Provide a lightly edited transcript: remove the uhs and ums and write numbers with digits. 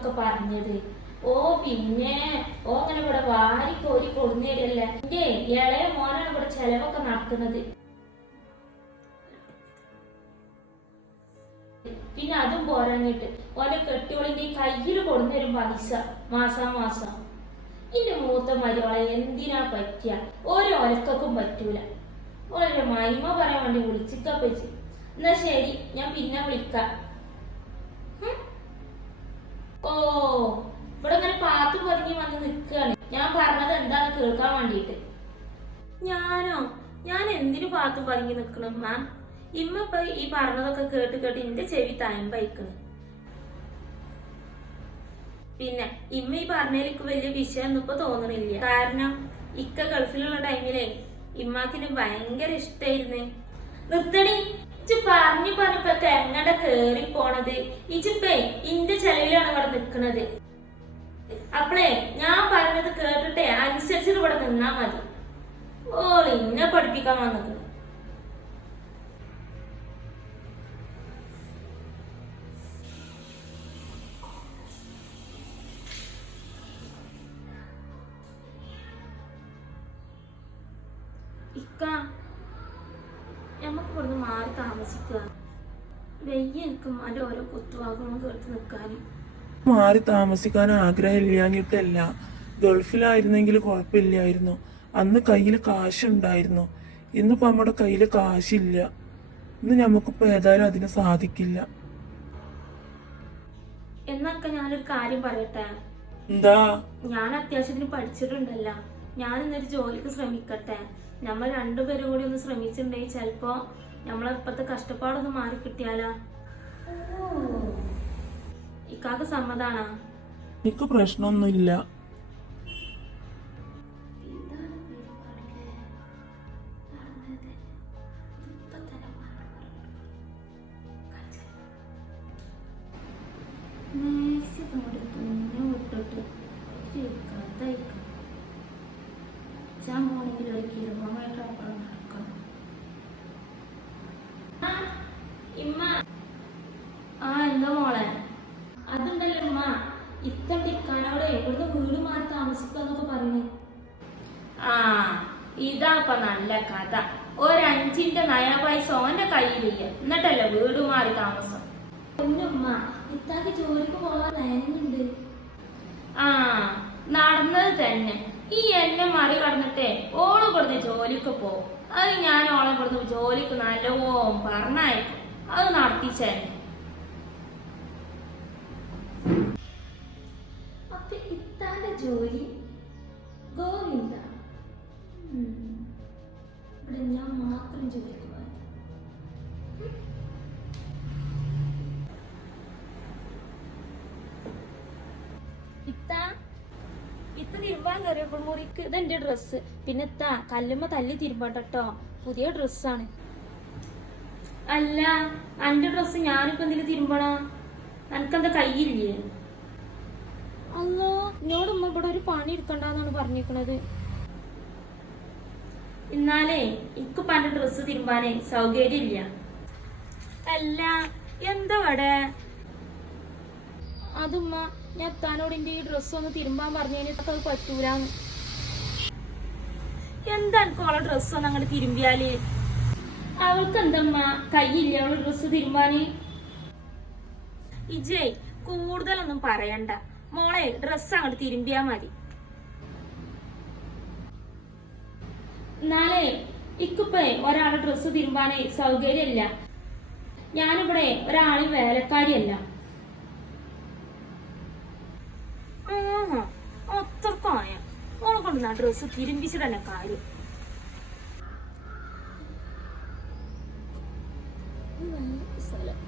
ഇതൊക്കെ പറഞ്ഞത്? ഓ പിന്നെ ഓ അങ്ങനെ ഇവിടെ വാരി കോരി കൊടുന്നേരല്ലേ. എന്റെ ഇളയ മോനാണ് ഇവിടെ ചെലവൊക്കെ നടത്തുന്നത്. പിന്നെ അതും പോരാഞ്ഞിട്ട് ഓന്റെ കെട്ടിയോളിന്റെ കയ്യിൽ കൊടുന്നേരും പൈസ മാസാമാസം. ഇന്റെ മൂത്ത മരുവളെ എന്തിനാ പറ്റിയ ഓരോ ഒലക്കും പറ്റൂല. ഓരോ മഹിമ പറയാൻ വേണ്ടി വിളിച്ചിക്കപ്പച്ച്. എന്നാ ശരി, ഞാൻ പിന്നെ വിളിക്കാം. ഓ ഇവിടെ ഇങ്ങനെ പാത്തു പതുങ്ങി വന്ന് നിൽക്കുകയാണ്. ഞാൻ പറഞ്ഞത് എന്താന്ന് കേൾക്കാൻ വേണ്ടിട്ട്. ഞാൻ എന്തിനു പാത്തു പതുങ്ങി നിക്കണം മാം? ഇമ്മ ഇപ്പൊ ഈ പറഞ്ഞതൊക്കെ കേട്ട് കേട്ട് എന്റെ ചെവി തയമ്പയക്കണ്. പിന്നെ ഇമ്മ ഈ പറഞ്ഞതിലേക്ക് വലിയ വിഷയമൊന്നും ഇപ്പൊ തോന്നണില്ല. കാരണം ഇക്ക ഗൾഫിലുള്ള ടൈമിലെ ഇമ്മാക്കിന് ഭയങ്കര ഇഷ്ടായിരുന്നേ. നിർത്തണി, ഇച്ച് പറഞ്ഞപ്പോ എങ്ങടെ കേറി പോണത്? ഇച്ചിപ്പേ ഇന്റെ ചെലവിലാണ് ഇവിടെ നിക്കണത്. അപ്പളേ ഞാൻ പറഞ്ഞത് കേട്ടിട്ടേ അനുസരിച്ചിട്ട് ഇവിടെ നിന്നാ മതി. ഓ ഇന്നെ പഠിപ്പിക്കാൻ വന്നത്. ഇക്ക ഞമ്മക്ക് ഇവിടുന്ന് മാറി താമസിക്കുക. വെയ്യ എനിക്ക് അതിന്റെ ഓരോ കുത്തുവാക്കുകളും കേട്ട് നിൽക്കാന്. മാറി താമസിക്കാൻ ആഗ്രഹമില്ലാഞ്ഞിട്ടല്ല. ഗൾഫിലായിരുന്നെങ്കിൽ കുഴപ്പമില്ലായിരുന്നു. അന്ന് കയ്യിൽ കാശുണ്ടായിരുന്നു. ഇന്നിപ്പോ നമ്മുടെ കയ്യിൽ കാശില്ല. ഇന്ന് ഞമ്മക്കിപ്പോ ഏതായാലും അതിന് സാധിക്കില്ല. എന്നൊക്കെ ഞാനൊരു കാര്യം പറയട്ടെ. എന്താ? ഞാൻ അത്യാവശ്യത്തിന് പഠിച്ചിട്ടുണ്ടല്ലോ. ഞാൻ ഇന്നൊരു ജോലിക്ക് ശ്രമിക്കട്ടെ. നമ്മൾ രണ്ടുപേരും കൂടി ഒന്ന് ശ്രമിച്ചിട്ടുണ്ടെങ്കിൽ ചിലപ്പോ നമ്മളെപ്പത്തെ കഷ്ടപ്പാടൊന്ന് മാറി കിട്ടിയാലോ? ഇക്കാക്ക് സമ്മതാണോ? എനിക്ക് പ്രശ്നമൊന്നുമില്ല. എന്താ മോളെ? അതുണ്ടല്ലോ ഉമ്മ, ഇക്കാനോടെ ഇവിടുന്ന് വീട് മാറി താമസിക്കാന്നൊക്കെ പറയുന്നേ. ഇതാപ്പ നല്ല കഥ. ഒരു5ന്റെ നയാ പൈസ ഓന്റെ കയ്യിലില്ല, എന്നിട്ടല്ലേ വീട് മാറി താമസം. പൊന്നുമ്മ, ഇത്താക്ക് ജോലിക്ക് പോകാൻ തയ്യുന്നുണ്ട്. നടന്നത് തന്നെ. ഈ എന്നെ മറി കടന്നിട്ടേ ഓള് ഇവിടുന്ന് ജോലിക്ക് പോകും. അത് ഞാൻ ഓളെ ഇവിടുന്ന് ജോലിക്ക് നല്ലോം പറഞ്ഞായിരിക്കും. അത് നടത്തിച്ചേ. അപ്പൊ ഇത്താന്റെ ജോലി ഗോവിന്ദ. ഇവിടെ ഞാൻ മാത്രം ജോലിക്ക് പോയി. ഇത്ത തിരുമ്പാൻ കയറിയപ്പോൾ മുറിക്ക് ഇതെന്റെ ഡ്രസ്സ്. പിന്നെ കല്ലുമ്മ തല്ലി തിരുമ്പട്ടോ, പുതിയ ഡ്രസ്സാണ്. അല്ല, അന്റെ ഡ്രസ്സ് ഞാനിപ്പോ എന്തിനു തിരുമ്പണ? എനിക്കെന്താ കയ്യില്ലേ? അല്ലോ, എന്നോട് ഉമ്മ ഇവിടെ ഒരു പണി എടുക്കണ്ടെന്നാണ് പറഞ്ഞിരിക്കണത്. എന്നാലേ എനിക്കിപ്പോ എന്റെ ഡ്രസ്സ് തിരുമ്പാനേ സൗകര്യം ഇല്ല. അല്ല, എന്താ ഇവിടെ? അതുമ്മ, ഞാൻ താനോട് എന്റെ ഈ ഡ്രസ്സ് ഒന്ന് തിരുമ്പാൻ പറഞ്ഞതിന് അത് പറ്റൂലാന്ന്. എന്താ എനിക്ക് അവളെ ഡ്രസ്സ് ഒന്ന് അങ്ങോട്ട് തിരുമ്പിയാല്? അവൾക്ക് എന്തമ്മ കയ്യില്ല അവള് ഡ്രസ്സ് തിരുമ്പാന്? ഇജയ് കൂടുതലൊന്നും പറയണ്ട മോളെ, ഡ്രസ്സ് അങ്ങോട്ട് തിരുമ്പിയാ മതി. എന്നാലേ ഇക്കിപ്പേ ഒരാളെ ഡ്രസ്സ് തിരുമ്പാനേ സൗകര്യമില്ല. ഞാനിവിടെ ഒരാളെ വേലക്കാരിയല്ല. അത്രക്കായ ഓളെ കൊണ്ട് ആ ഡ്രസ്സ് തിരുമ്പിച്ചിട്ടല്ല കാര്യം. നല്ല സ്ഥലം.